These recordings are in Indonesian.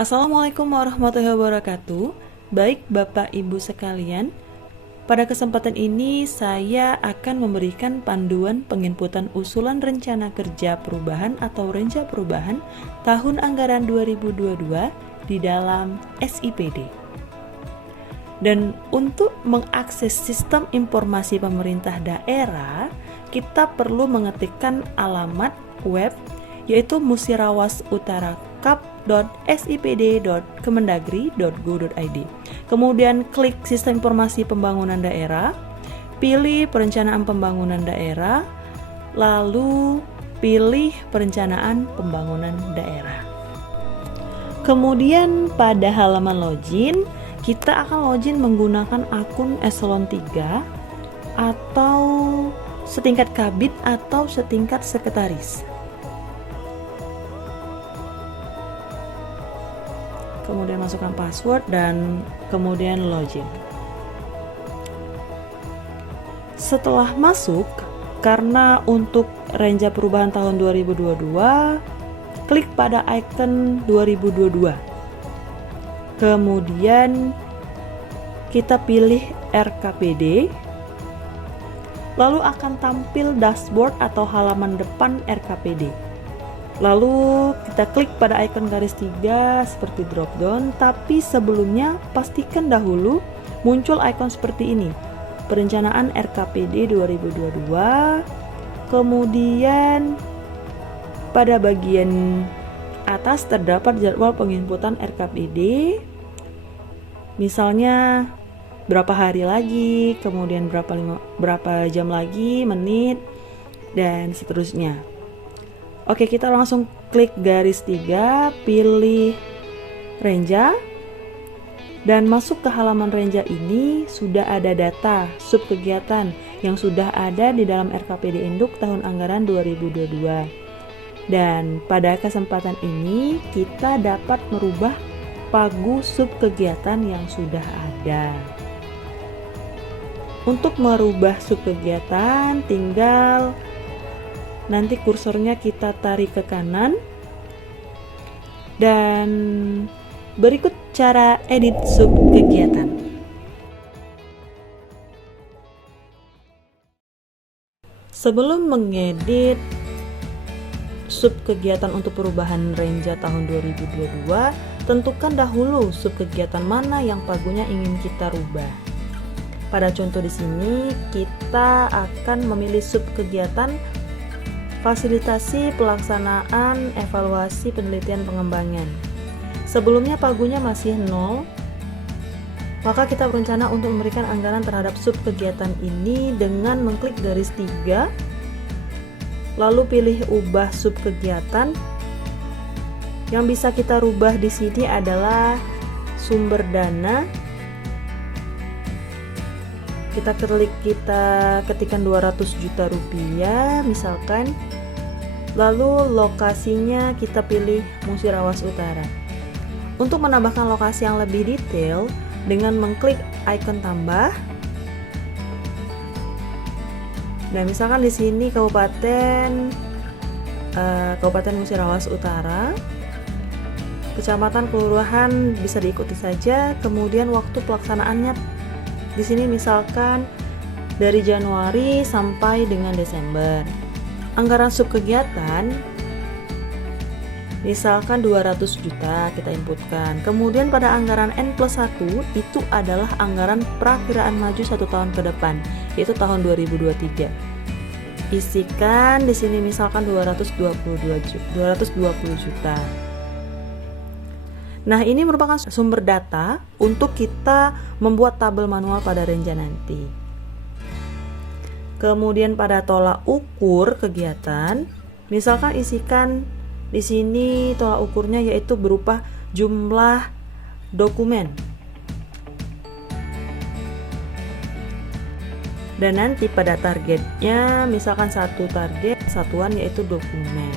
Assalamualaikum warahmatullahi wabarakatuh. Baik Bapak Ibu sekalian, pada kesempatan ini saya akan memberikan panduan penginputan usulan rencana kerja perubahan atau renca perubahan tahun anggaran 2022 di dalam SIPD. Dan untuk mengakses sistem informasi pemerintah daerah, kita perlu mengetikkan alamat web yaitu musyarawasutara.sipd.kemendagri.go.id. Kemudian klik sistem informasi pembangunan daerah, pilih perencanaan pembangunan daerah, lalu pilih perencanaan pembangunan daerah. Kemudian pada halaman login, kita akan login menggunakan akun eselon 3 atau setingkat kabid atau setingkat sekretaris. Kemudian masukkan password dan kemudian login. Setelah masuk, karena untuk renca perubahan tahun 2022, klik pada icon 2022. Kemudian kita pilih RKPD, lalu akan tampil dashboard atau halaman depan RKPD. Lalu kita klik pada ikon garis 3 seperti drop down, tapi sebelumnya pastikan dahulu muncul ikon seperti ini, perencanaan RKPD 2022. Kemudian pada bagian atas terdapat jadwal penginputan RKPD, misalnya berapa hari lagi, kemudian berapa jam lagi, menit, dan seterusnya. Oke, kita langsung klik garis 3, pilih renca, dan masuk ke halaman renca ini sudah ada data subkegiatan yang sudah ada di dalam RKPD Induk tahun anggaran 2022. Dan pada kesempatan ini kita dapat merubah pagu subkegiatan yang sudah ada. Untuk merubah subkegiatan, tinggal nanti kursornya kita tarik ke kanan, dan berikut cara edit subkegiatan. Sebelum mengedit subkegiatan untuk perubahan renca tahun 2022, tentukan dahulu subkegiatan mana yang pagunya ingin kita rubah. Pada contoh di sini kita akan memilih subkegiatan fasilitasi pelaksanaan evaluasi penelitian pengembangan. Sebelumnya pagunya masih 0, maka kita berencana untuk memberikan anggaran terhadap subkegiatan ini dengan mengklik garis 3, lalu pilih ubah subkegiatan. Yang bisa kita rubah di sini adalah sumber dana. Kita ketikkan 200 juta rupiah misalkan, lalu lokasinya kita pilih Musirawas Utara. Untuk menambahkan lokasi yang lebih detail, dengan mengklik icon tambah, dan misalkan di sini Kabupaten Musirawas Utara, kecamatan, kelurahan bisa diikuti saja. Kemudian waktu pelaksanaannya di sini misalkan dari Januari sampai dengan Desember. Anggaran subkegiatan misalkan 200 juta kita inputkan. Kemudian pada anggaran N+1 itu adalah anggaran perakiraan maju 1 tahun ke depan, yaitu tahun 2023. Isikan di sini misalkan 220 juta. Nah, ini merupakan sumber data untuk kita membuat tabel manual pada renca nanti. Kemudian pada tolak ukur kegiatan, misalkan isikan di sini tolak ukurnya yaitu berupa jumlah dokumen. Dan nanti pada targetnya misalkan satu target satuan yaitu dokumen.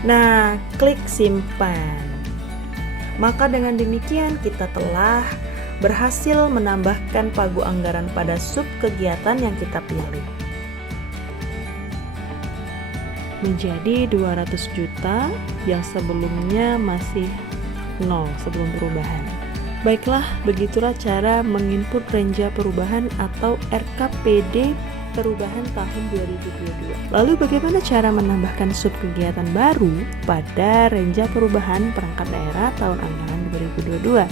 Nah, klik simpan. Maka dengan demikian kita telah berhasil menambahkan pagu anggaran pada subkegiatan yang kita pilih. menjadi 200 juta yang sebelumnya masih 0 sebelum perubahan. Baiklah, begitulah cara menginput renja perubahan atau RKPD perubahan tahun 2022. Lalu bagaimana cara menambahkan sub kegiatan baru pada renja perubahan perangkat daerah tahun anggaran 2022?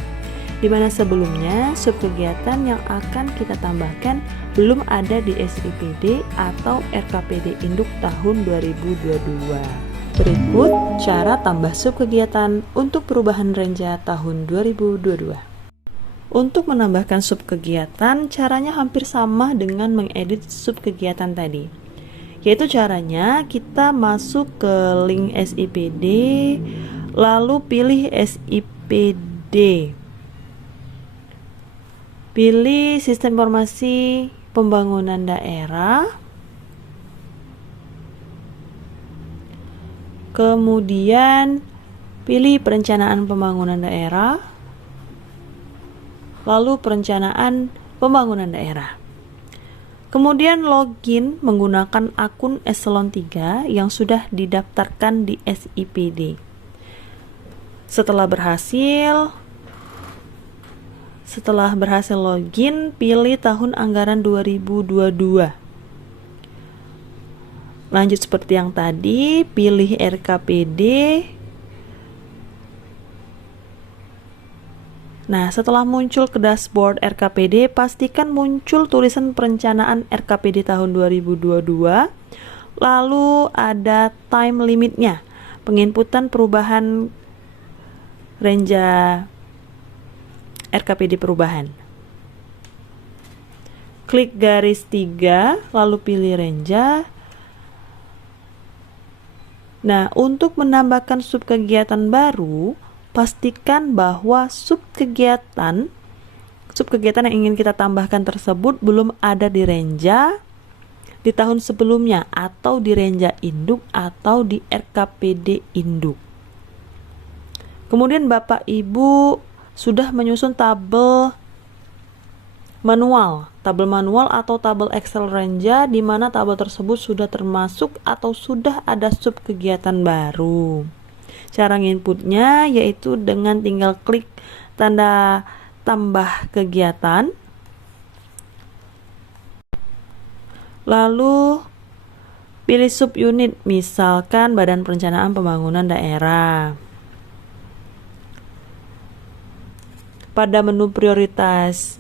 Di mana sebelumnya sub kegiatan yang akan kita tambahkan belum ada di SIPD atau RKPD Induk tahun 2022. Berikut cara tambah sub kegiatan untuk perubahan renja tahun 2022. Untuk menambahkan sub kegiatan, caranya hampir sama dengan mengedit sub kegiatan tadi. Yaitu caranya kita masuk ke link SIPD, lalu pilih SIPD. Pilih Sistem Informasi Pembangunan Daerah. Kemudian pilih Perencanaan Pembangunan Daerah. Lalu Perencanaan Pembangunan Daerah. Kemudian login menggunakan akun Eselon 3 yang sudah didaftarkan di SIPD. Setelah berhasil login, pilih tahun anggaran 2022. Lanjut seperti yang tadi, pilih RKPD. Nah, setelah muncul ke dashboard RKPD, pastikan muncul tulisan perencanaan RKPD tahun 2022. Lalu ada time limitnya, penginputan perubahan renja RKPD perubahan. Klik garis 3, lalu pilih renja. Nah, untuk menambahkan sub kegiatan baru, pastikan bahwa sub kegiatan yang ingin kita tambahkan tersebut belum ada di renja di tahun sebelumnya, atau di renja induk, atau di RKPD induk. Kemudian Bapak Ibu sudah menyusun tabel manual atau tabel Excel renja, di mana tabel tersebut sudah termasuk atau sudah ada sub kegiatan baru. Cara inputnya yaitu dengan tinggal klik tanda tambah kegiatan, lalu pilih subunit, misalkan Badan Perencanaan Pembangunan Daerah. Pada menu prioritas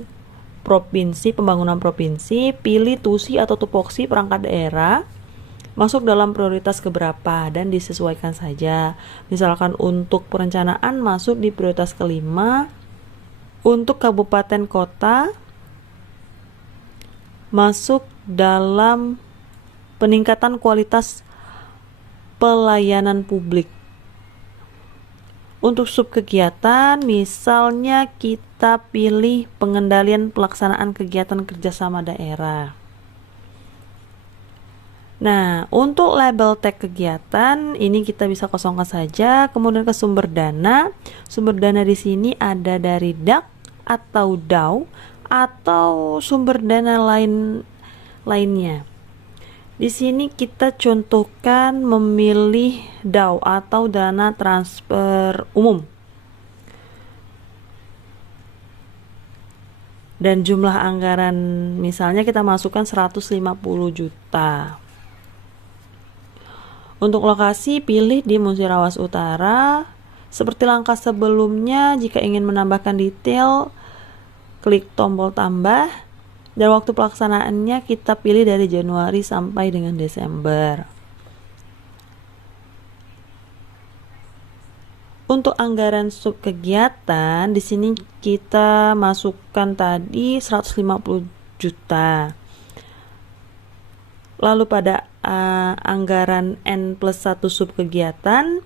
provinsi, pembangunan provinsi, pilih TUSI atau tupoksi perangkat daerah, masuk dalam prioritas keberapa dan disesuaikan saja. Misalkan untuk perencanaan masuk di prioritas kelima, untuk kabupaten kota masuk dalam peningkatan kualitas pelayanan publik. Untuk sub kegiatan, misalnya kita pilih pengendalian pelaksanaan kegiatan kerjasama daerah. Nah, untuk label tag kegiatan ini kita bisa kosongkan saja. Kemudian ke sumber dana. Sumber dana di sini ada dari DAK atau DAW atau sumber dana lainnya. Di sini kita contohkan memilih DAW atau dana transfer umum. Dan jumlah anggaran misalnya kita masukkan 150 juta. Untuk lokasi pilih di Musirawas Utara. Seperti langkah sebelumnya, jika ingin menambahkan detail, klik tombol tambah. Dan waktu pelaksanaannya kita pilih dari Januari sampai dengan Desember. Untuk anggaran sub kegiatan, di sini kita masukkan tadi 150 juta. Lalu pada anggaran N+1 sub kegiatan,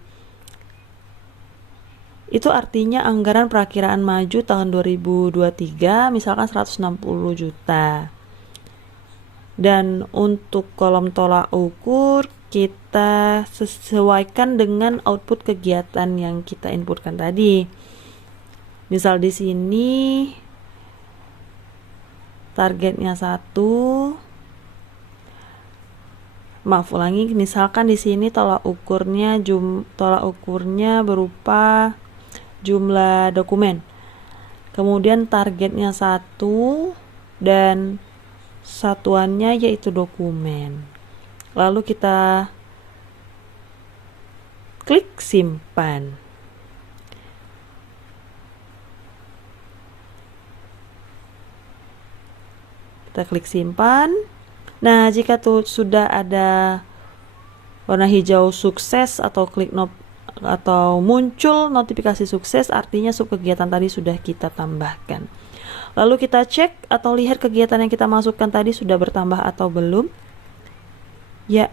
itu artinya anggaran perakiraan maju tahun 2023 misalkan 160 juta. Dan untuk kolom tolak ukur kita sesuaikan dengan output kegiatan yang kita inputkan tadi. Misal di sini targetnya 1. Misalkan di sini tolak ukurnya berupa jumlah dokumen. Kemudian targetnya 1 dan satuannya yaitu dokumen. Lalu kita klik simpan. Kita klik simpan. Nah, jika sudah ada warna hijau sukses atau atau muncul notifikasi sukses, artinya subkegiatan tadi sudah kita tambahkan. Lalu kita cek atau lihat kegiatan yang kita masukkan tadi sudah bertambah atau belum. Ya,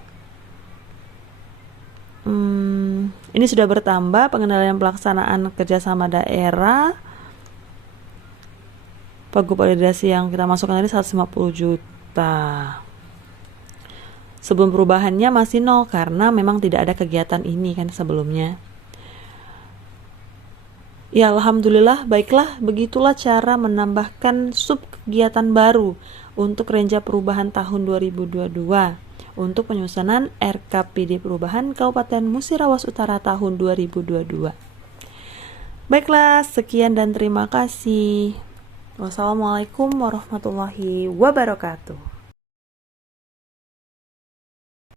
ini sudah bertambah. Pengendalian pelaksanaan kerjasama daerah, Pagu validasi yang kita masukkan tadi 150 juta. Sebelum perubahannya masih 0 karena memang tidak ada kegiatan ini kan sebelumnya. Ya, alhamdulillah, baiklah, begitulah cara menambahkan sub kegiatan baru untuk renja perubahan tahun 2022 untuk penyusunan RKPD perubahan Kabupaten Musirawas Utara tahun 2022. Baiklah, sekian dan terima kasih. Wassalamualaikum warahmatullahi wabarakatuh.